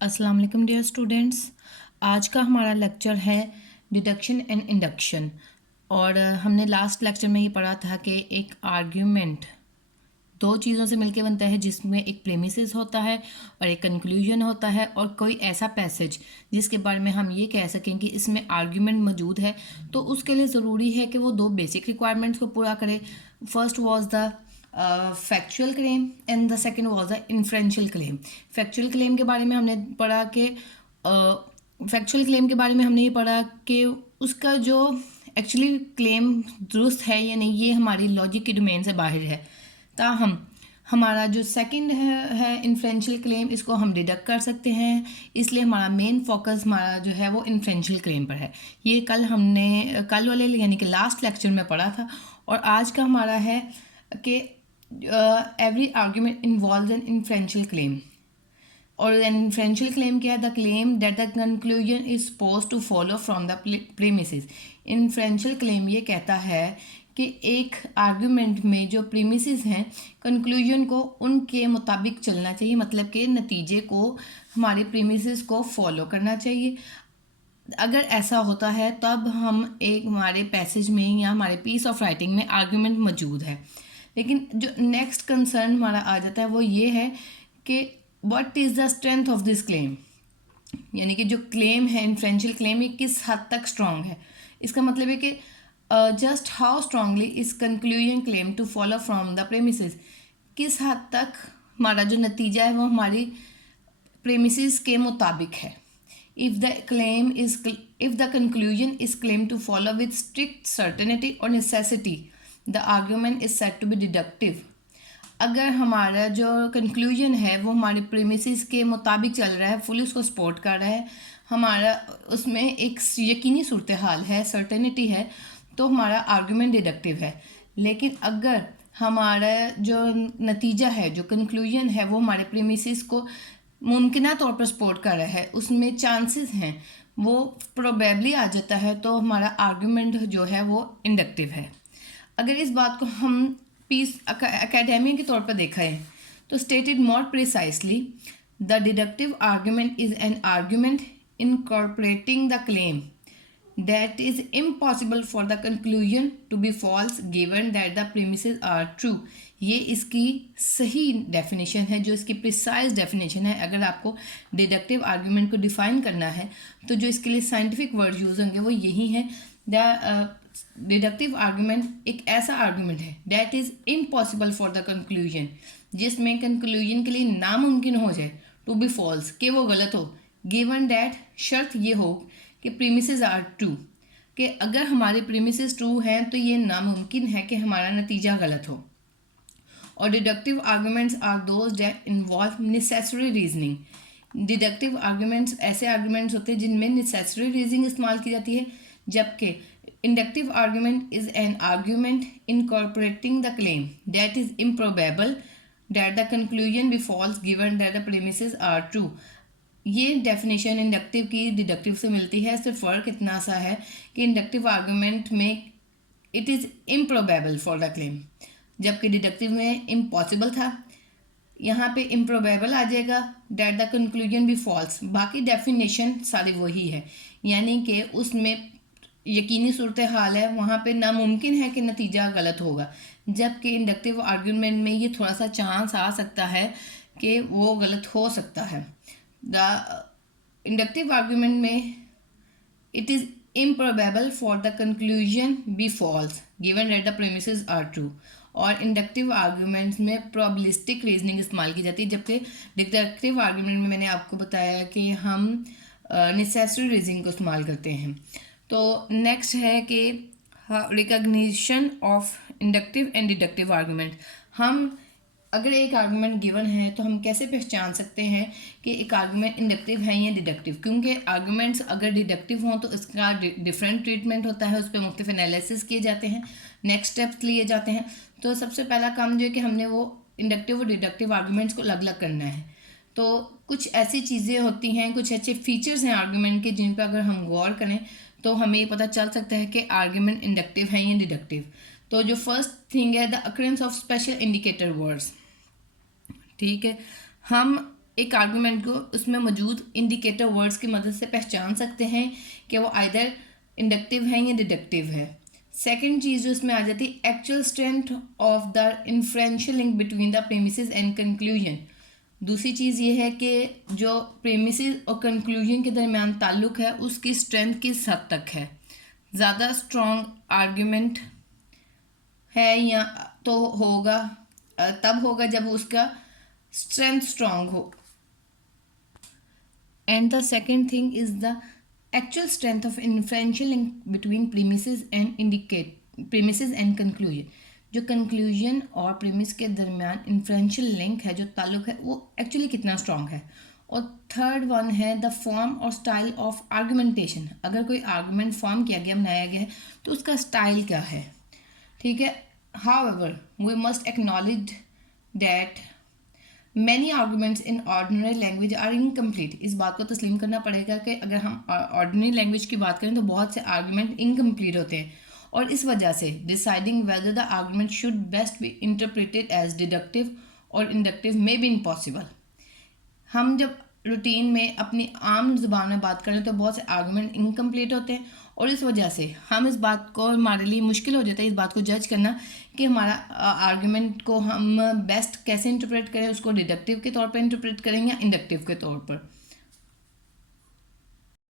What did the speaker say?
अस्सलाम वालेकुम dear students. आज का हमारा लेक्चर है डिडक्शन एंड इंडक्शन। और हमने लास्ट लेक्चर में ये पढ़ा था कि एक आर्ग्यूमेंट दो चीज़ों से मिलके बनता है, जिसमें एक प्रेमिसेस होता है और एक कंक्लूजन होता है, और कोई ऐसा पैसेज जिसके बारे में हम ये कह सकें कि इसमें आर्ग्यूमेंट मौजूद है। तो उसके लिए ज़रूरी है कि वो दो बेसिक रिक्वायरमेंट्स को पूरा करे। First was the factual claim and the second was the inferential claim. Factual claim के बारे में हमने पढ़ा कि फैक्चुअल क्लेम के बारे में हमने ये पढ़ा कि उसका जो एक्चुअली क्लेम दुरुस्त है या नहीं, ये हमारी लॉजिक की डोमेन से बाहर है। ताहम हमारा जो सेकंड है इन्फ्रेंशियल क्लेम, इसको हम डिडक्ट कर सकते हैं, इसलिए हमारा मेन फोकस हमारा जो है वो इन्फ्रेंशियल क्लेम पर है। ये कल वाले यानी कि लास्ट लेक्चर में पढ़ा था। और आज का हमारा है कि every argument involve an inferential claim. और इन्फ्रेंशियल क्लेम क्या है? The claim that the conclusion is suppose to follow from the premises. Inferential claim ये कहता है कि एक आर्ग्यूमेंट में जो प्रीमिसेस हैं, कंक्लूजन को उनके मुताबिक चलना चाहिए, मतलब कि नतीजे को हमारे प्रीमिसेस को फॉलो करना चाहिए। अगर ऐसा होता है तब हम एक हमारे पैसेज में या हमारे पीस ऑफ राइटिंग में आर्ग्यूमेंट मौजूद है। लेकिन जो नेक्स्ट कंसर्न हमारा आ जाता है वो ये है कि what is the strength of this claim, यानी कि जो क्लेम है इन्फ्रेंशियल क्लेम, ये किस हद तक स्ट्रॉन्ग है। इसका मतलब है कि just how strongly is conclusion claim to follow from the premises. किस हद तक हमारा जो नतीजा है वो हमारी प्रेमिसेस के मुताबिक है। If the conclusion is claim to follow with strict certainty और necessity, the argument is said to be deductive. अगर हमारा जो कंक्लूजन है वो हमारे प्रीमिसेस के मुताबिक चल रहा है, फुल उसको सपोर्ट कर रहा है, हमारा उसमें एक यकीनी सूरत हाल है, सर्टेनिटी है, तो हमारा आर्ग्यूमेंट डिडक्टिव है। लेकिन अगर हमारा जो नतीजा है, जो कंक्लूजन है, वो हमारे प्रीमिसेस को मुमकिना तौर पर सपोर्ट कर रहा है, उसमें चांसेस हैं, वो प्रोबेबली आ जाता है, तो हमारा आर्ग्यूमेंट जो है वो इंडक्टिव है। अगर इस बात को हम पीस एकेडमी के तौर पर देखा है तो stated more precisely, the deductive argument is an argument incorporating the claim that is impossible for the conclusion to be false given that the premises are true. ये इसकी सही डेफिनेशन है, जो इसकी प्रिसाइज डेफिनेशन है। अगर आपको डिडक्टिव आर्ग्यूमेंट को डिफाइन करना है तो जो इसके लिए साइंटिफिक वर्ड यूज होंगे वो यही है। द डिडक्टिव आर्ग्यूमेंट एक ऐसा आर्ग्यूमेंट है that is impossible for the conclusion, जिसमें कंक्लूजन के लिए नामुमकिन हो जाए टू बी फॉल्स, कि वो गलत हो, गिवन दैट शर्त ये हो कि प्रीमिसेस आर ट्रू, कि अगर हमारे प्रीमिसेस ट्रू हैं तो ये नामुमकिन है कि हमारा नतीजा गलत हो। और deductive arguments are those that involve necessary reasoning. Deductive arguments ऐसे आर्ग्यूमेंट्स होते हैं जिनमें नेसेसरी रीजनिंग इस्तेमाल की जाती है, जबकि inductive argument is an argument incorporating the claim that is improbable that the conclusion be false given that the premises are true। ये डेफिनेशन इंडक्टिव की डिडक्टिव से मिलती है। सिर्फ फ़र्क इतना सा है कि इंडक्टिव आर्गूमेंट में it is improbable for the claim, जबकि डिडक्टिव में इम्पॉसिबल था। यहाँ पे इम्प्रोबेबल आ जाएगा, that the conclusion be false. बाकी डेफिनेशन सारी वही है, यानी कि उसमें यकीनी सूरत हाल है, वहाँ पे नामुमकिन है कि नतीजा गलत होगा, जबकि इंडक्टिव आर्ग्यूमेंट में ये थोड़ा सा चांस आ सकता है कि वो गलत हो सकता है। द इंडक्टिव आर्ग्यूमेंट में it is improbable for the conclusion be false given that the premises are true. और इंडक्टिव आर्ग्यूमेंट्स में प्रोबेबिलिस्टिक रीजनिंग इस्तेमाल की जाती है, जबकि डिडक्टिव आर्ग्यूमेंट में मैंने आपको बताया कि हम नेसेसरी रीजनिंग को इस्तेमाल करते हैं। तो नेक्स्ट है कि recognition of inductive and deductive argument. हम अगर एक आर्गूमेंट गिवन है तो हम कैसे पहचान सकते हैं कि एक आर्गूमेंट इंडक्टिव है या डिडक्टिव, क्योंकि आर्गूमेंट्स अगर डिडक्टिव हों तो इसका डिफरेंट ट्रीटमेंट होता है, उस पर मुख्तलिफ एनालिसिस किए जाते हैं, नेक्स्ट स्टेप्स लिए जाते हैं। तो सबसे पहला काम जो है कि हमने वो इंडक्टिव और डिडक्टिव आर्गूमेंट्स को अलग अलग करना है। तो कुछ ऐसी चीज़ें होती हैं, कुछ अच्छे फीचर्स हैं आर्गूमेंट के, जिन पर अगर हम गौर करें तो हमें ये पता चल सकता है कि आर्ग्यूमेंट इंडक्टिव है या डिडक्टिव। तो जो फर्स्ट थिंग है the occurrence of special indicator words. ठीक है, हम एक आर्गूमेंट को उसमें मौजूद इंडिकेटर वर्ड्स की मदद से पहचान सकते हैं कि वो आइदर इंडक्टिव है या डिडक्टिव है। सेकंड चीज़ जो इसमें आ जाती है, actual strength of the inferential link between the premises and conclusion. दूसरी चीज़ ये है कि जो प्रेमिसेस और कंक्लूजन के दरमियान ताल्लुक है उसकी स्ट्रेंथ किस हद तक है। ज़्यादा स्ट्रॉन्ग आर्ग्यूमेंट है या तो होगा तब होगा जब उसका स्ट्रेंथ स्ट्रॉन्ग हो। And the second thing is the actual strength of inferential link between premises and conclusion। जो conclusion और premise के दरमियान inferential link है, जो ताल्लुक है, वो actually कितना strong है। और थर्ड वन है the form और style of argumentation। अगर कोई argument form किया गया, बनाया गया है, तो उसका style क्या है। ठीक है। however we must acknowledge that many arguments in ordinary language are incomplete. इस बात को तस्लीम करना पड़ेगा कि अगर हम ऑर्डिनरी लैंग्वेज की बात करें तो बहुत से आर्गूमेंट इनकम्प्लीट होते हैं, और इस वजह से deciding whether the argument should best be interpreted as deductive और इंडक्टिव मे बी इम्पॉसिबल। हम जब रूटीन में अपनी आम ज़ुबान में बात करें तो बहुत से आर्गूमेंट इनकम्प्लीट होते हैं, और इस वजह से हम इस बात को, हमारे लिए मुश्किल हो जाता है इस बात को जज करना कि हमारा आर्गूमेंट को हम बेस्ट कैसे इंटरप्रेट करें, उसको डिडक्टिव के तौर पर इंटरप्रेट करें या इंडक्टिव के तौर पर।